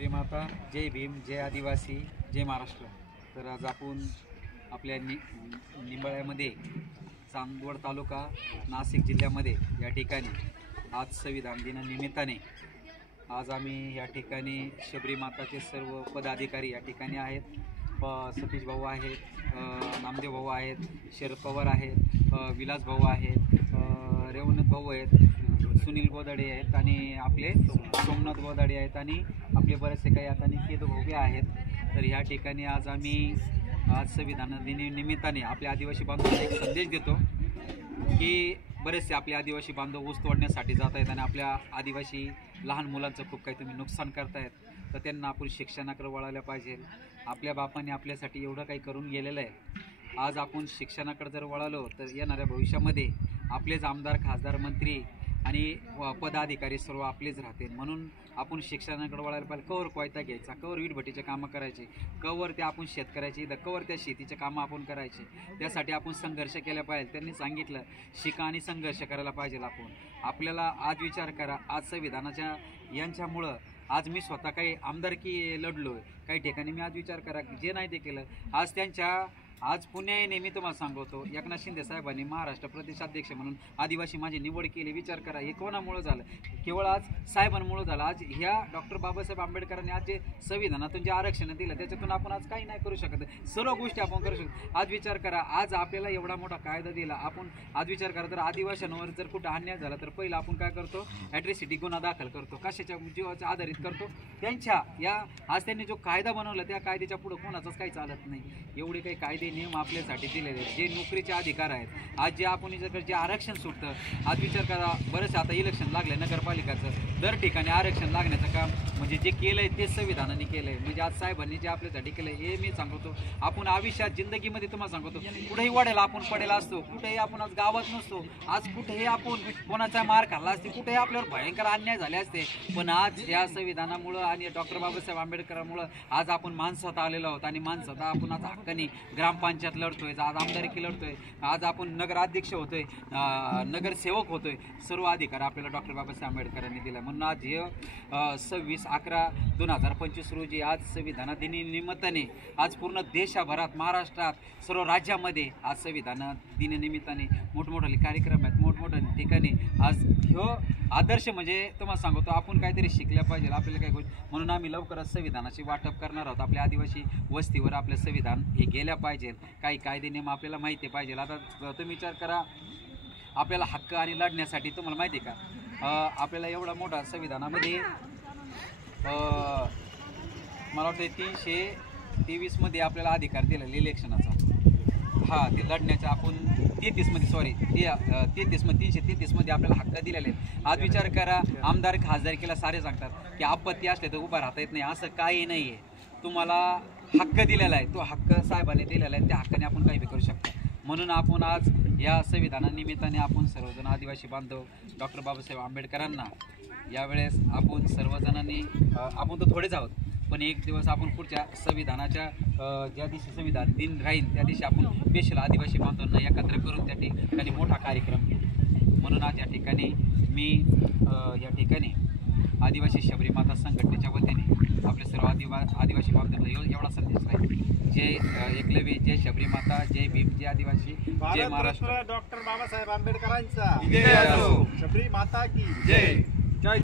शबरी माता, जय भीम, जय आदिवासी, जय महाराष्ट्र। तर आज आपण आपल्या निंबाळ्यामध्ये चांदवड तालुका नाशिक जिल्ह्यामध्ये या ठिकाणी आज संविधान दिनानिमित्ताने आज आम्ही या ठिकाणी शबरी माताचे सर्व पदाधिकारी या ठिकाणी आहेत। सतीश भाऊ आहेत, नामदेव भाऊ आहेत, शरद पवार आहेत, विलास भाऊ आहेत, रेवनाथ भाऊ आहेत, सुनील गोदाडे आहेत आणि आपले सोमनाथ गोदाडे आहेत आणि आपले बरेचसे काही आता केतू भाऊ आहेत। तर ह्या ठिकाणी आज आम्ही संविधान दिनानिमित्ताने आपल्या आदिवासी बांधवांना एक संदेश देतो की बरेचसे आपले आदिवासी बांधव ऊस तोडण्यासाठी जात आहेत आणि आपल्या आदिवासी लहान मुलांचं खूप काही तुम्ही नुकसान करतायत, तर त्यांना आपण शिक्षणाकडे वळायला पाहिजे। आपल्या बापाने आपल्यासाठी एवढं काही करून गेलेलं आहे, आज आपण शिक्षणाकडे जर वळालो तर येणाऱ्या भविष्यामध्ये आपलेच आमदार, खासदार, मंत्री आणि पदाधिकारी सर्व आपलेच राहतील। म्हणून आपण शिक्षणाकडे वळायला पाहिजे। कवर कोयता घ्यायचा, कवर वीटभट्टीचे कामं करायचे, कवर ते आपण शेतकऱ्याची कवर त्या शेतीचे कामं आपण करायचे, त्यासाठी आपण संघर्ष केला पाहिजे। त्यांनी सांगितलं शिका आणि संघर्ष करायला पाहिजे। आपल्याला आज विचार करा, आज संविधानाच्या यांच्यामुळं आज मी स्वतः काही आमदारकी लढलो, काही ठिकाणी मी आज विचार करा जे नाही ते केलं। आज त्यांच्या आज पुणे नेहमी तुम्हाला सांगतो, एकनाथ शिंदे साहेबांनी महाराष्ट्र प्रदेशाध्यक्ष म्हणून आदिवासी माझी निवड केली। विचार करा हे कोणामुळं झालं? केवळ आज साहेबांमुळं झालं। आज ह्या डॉक्टर बाबासाहेब आंबेडकरांनी आज जे संविधानातून जे आरक्षण दिलं त्याच्यातून आपण आज काही नाही करू शकत, सर्व गोष्टी आपण करू शकतो। आज विचार करा, आज आपल्याला एवढा मोठा कायदा दिला, आपण आज विचार करा तर आदिवासींवर जर कुठं अन्याय झाला तर पहिलं आपण काय करतो? ॲट्रॉसिटी गुन्हा दाखल करतो, कशाच्या जीवाच्या आधारित करतो? त्यांच्या या आज त्यांनी जो कायदा बनवला त्या कायद्याच्या पुढं कोणाचंच काही चालत नाही। एवढे काही कायदे नियम आपल्यासाठी दिलेले आहेत, जे नोकरीचे अधिकार आहेत, आज जे आपण जे आरक्षण सुटतं, आज विचार करा बरंच आता इलेक्शन लागलं नगरपालिकाचं, दर ठिकाणी आरक्षण लागण्याचं काम म्हणजे जे केलं आहे ते संविधानाने केलं आहे। म्हणजे आज साहेबांनी जे आपल्यासाठी केलं आहे हे मी सांगतो। आपण आयुष्यात जिंदगीमध्ये तुम्हाला सांगतो कुठेही वाढेला आपण पडेला असतो, कुठेही आपण आज गावात नसतो, आज कुठेही आपण कोणाचा मार खाल्ला असते, कुठेही आपल्यावर भयंकर अन्याय झाले असते, पण आज या संविधानामुळं आणि डॉक्टर बाबासाहेब आंबेडकरांमुळं आज आपण माणसात आलेलो आहोत आणि माणसात आपण आज हक्काने ग्रामपंचायत लढतोय, आज आमदारकी लढतोय, आज आपण नगराध्यक्ष होतोय, नगरसेवक होतोय, सर्व अधिकार आपल्याला डॉक्टर बाबासाहेब आंबेडकरांनी दिला। म्हणून आज हे 26/11/2025 रोजी आज संविधान दिनानिमित्ताने आज पूर्ण देशभरात, महाराष्ट्रात, सर्व राज्यामध्ये आज संविधान दिनानिमित्ताने मोठमोठे कार्यक्रम आहेत, मोठमोठ्या ठिकाणी आज ह्यो आदर्श म्हणजे तुम्हाला सांगतो आपण काहीतरी शिकल्या पाहिजे आपल्याला काही गोष्टी। म्हणून आम्ही लवकरच संविधानाची वाटप करणार आहोत। आपल्या आदिवासी वस्तीवर आपलं संविधान हे गेल्या पाहिजे, काही कायदे नियम आपल्याला माहिती पाहिजे। आता तुम्ही विचार करा, आपल्याला हक्क आणि लढण्यासाठी तुम्हाला माहिती आहे का, आपल्याला एवढा मोठा संविधानामध्ये मला वाटतं 323 मध्ये आपल्याला अधिकार दिलेला इलेक्शनाचा, ते लढण्याचा आपण 33 मध्ये 333 मध्ये आपल्याला हक्क दिलेले आहेत। आज विचार करा, आमदार खासदारकीला सारे सांगतात की आपत्ती असले तर उभा राहता येत नाही, असं काही नाही आहे। तुम्हाला हक्क दिलेला आहे, तो हक्क साहेबांनी दिलेला आहे, त्या हक्काने आपण काही बी करू शकतो। म्हणून आपण आज या संविधानानिमित्ताने आपण सर्वजण आदिवासी बांधव डॉक्टर बाबासाहेब आंबेडकरांना यावेळेस आपण सर्वजणांनी आपण तर थोडेच आहोत, पण एक दिवस आपण पुढच्या संविधानाच्या ज्या दिवशी संविधान दिन राहील त्या दिवशी आपण स्पेशल आदिवासी बांधवांना एकत्र करून त्या ठिकाणी मोठा कार्यक्रम घेऊ। म्हणून आज या ठिकाणी मी या ठिकाणी आदिवासी शबरी माता संघटनेच्या वतीने आपले सर्व आदिवासी बांधवांना एवढा संदेश राहील। जय एकलव्य, जय शबरी माता, जय भीम, जय आदिवासी, जय महाराष्ट्र। डॉक्टर बाबासाहेब आंबेडकरांचा शबरी माता की जय।